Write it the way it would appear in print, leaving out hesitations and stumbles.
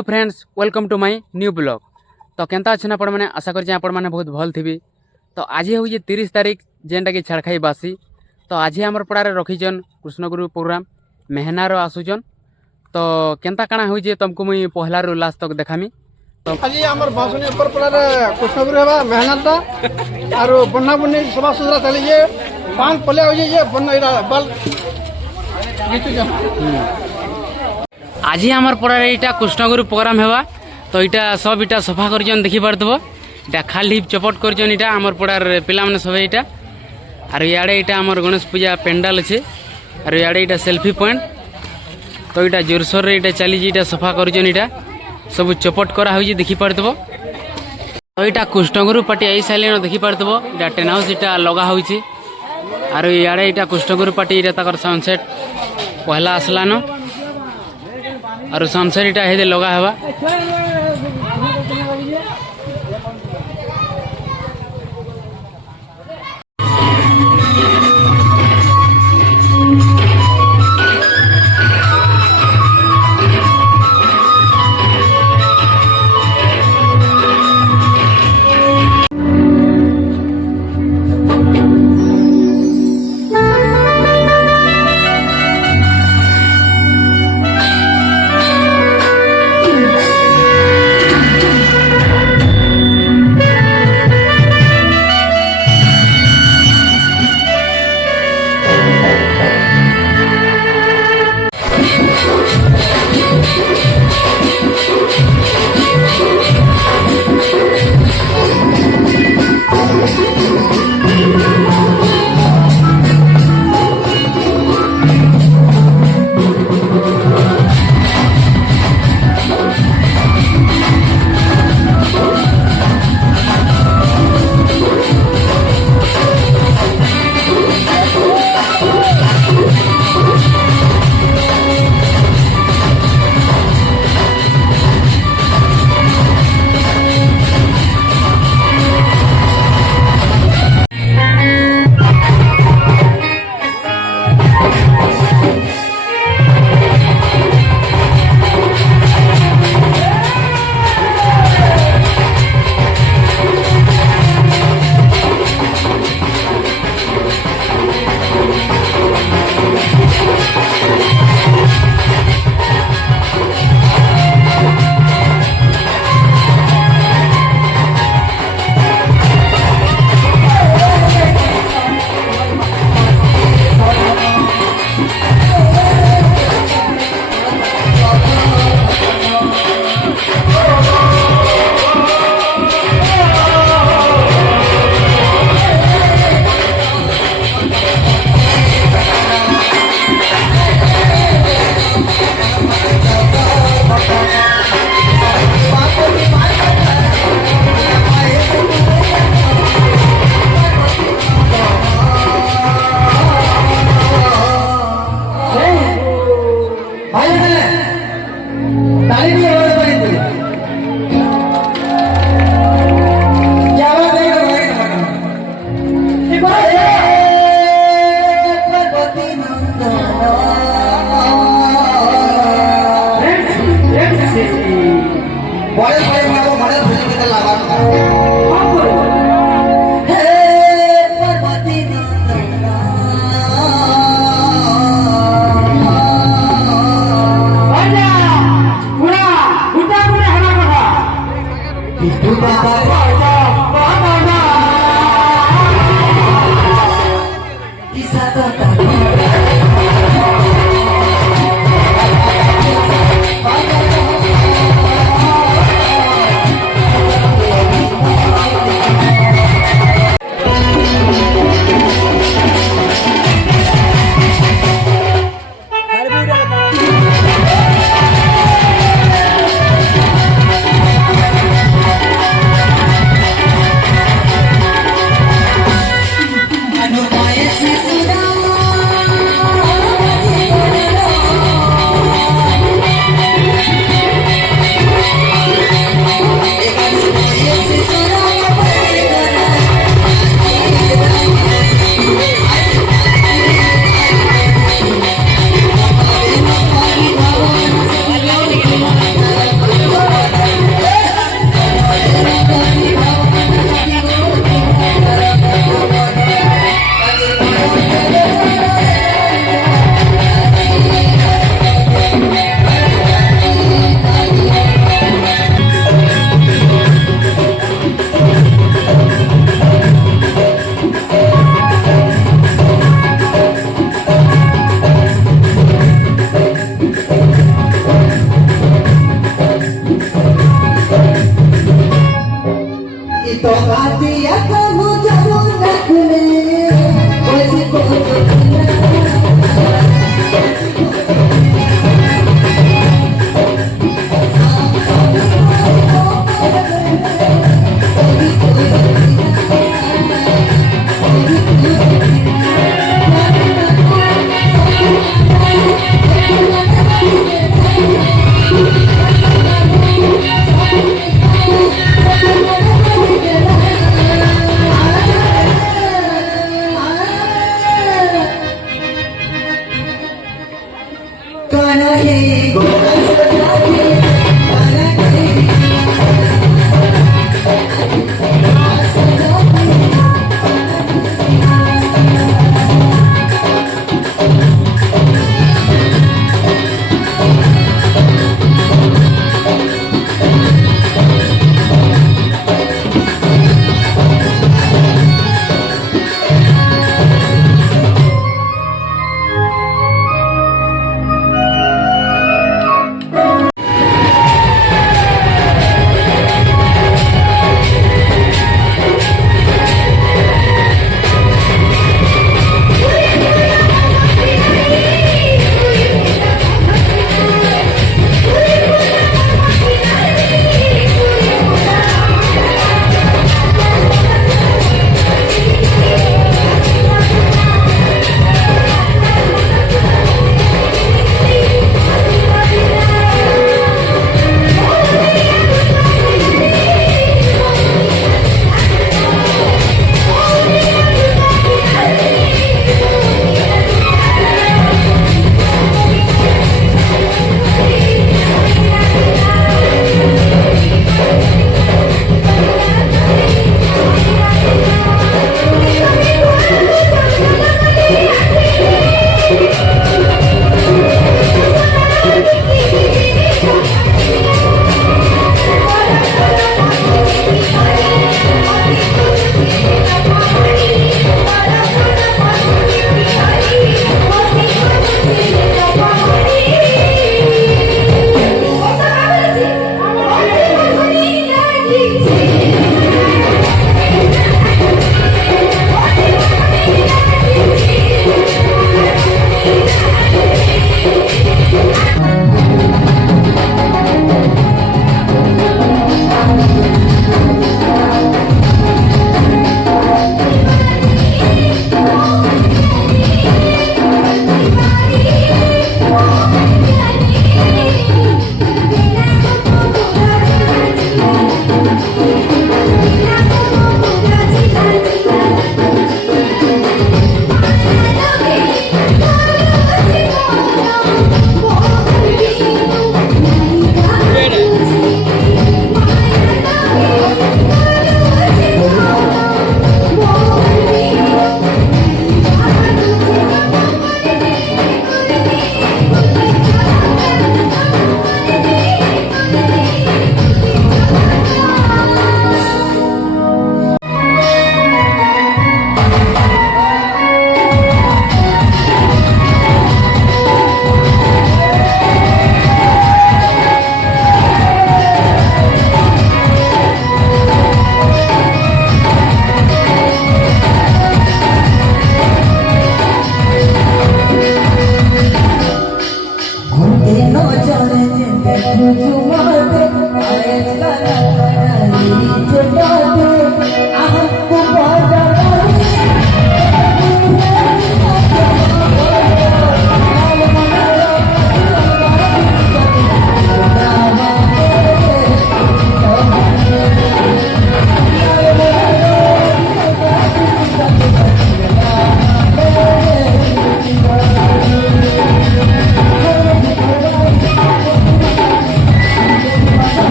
Hello friends, welcome to my new blog. तो Kenta अच्छे आपण मैंने आशा कर आपण मैंने बहुत भल थी। तो आज हूँ 30 तारीख जेनटा कि छाड़खाई बासी। तो आज आमर पड़ारे रखीचन कृष्णगुरु प्रोग्राम मेहनार आसुचन। तो केंता काଣା हो तुमको मुई पहला रू लास्ट तक देखामी। तो आज आमर भाषण ऊपर पड़ारे कृष्णगुरु हेबा मेहनता आरो बन्ना बन्नी सभा सुधरा चली जे पान पले हो जे बन्ना इरा बाल नीचु जा। आज आमर पड़ारे इटा कृष्णगुरु प्रोग्राम हेबा। तो इटा सब इटा सफा करजन देखि पारथबो। इटा खाली चपट करजन इटा आमर पड़ार पिला माने सब इटा। आरो याडे इटा आमर गणेश पूजा पेंडाल अछि। आरो याडे इटा सेल्फी पॉइंट। तो इटा जोरसोर रे इटा चली इटा सफा करजन इटा सब चपट करा होई देखि पारथबो। तो इटा कृष्णगुरु पार्टी आई साइलेन देखि पारथबो। इटा टेन हाउस इटा लगा होईछि। आरो याडे इटा कृष्णगुरु पार्टी इटा ताकर सनसेट पहला आसलानो। आरो सनसेट इटा हेदे लगा हेबा। Ito hati ako mo jago na kule, wala si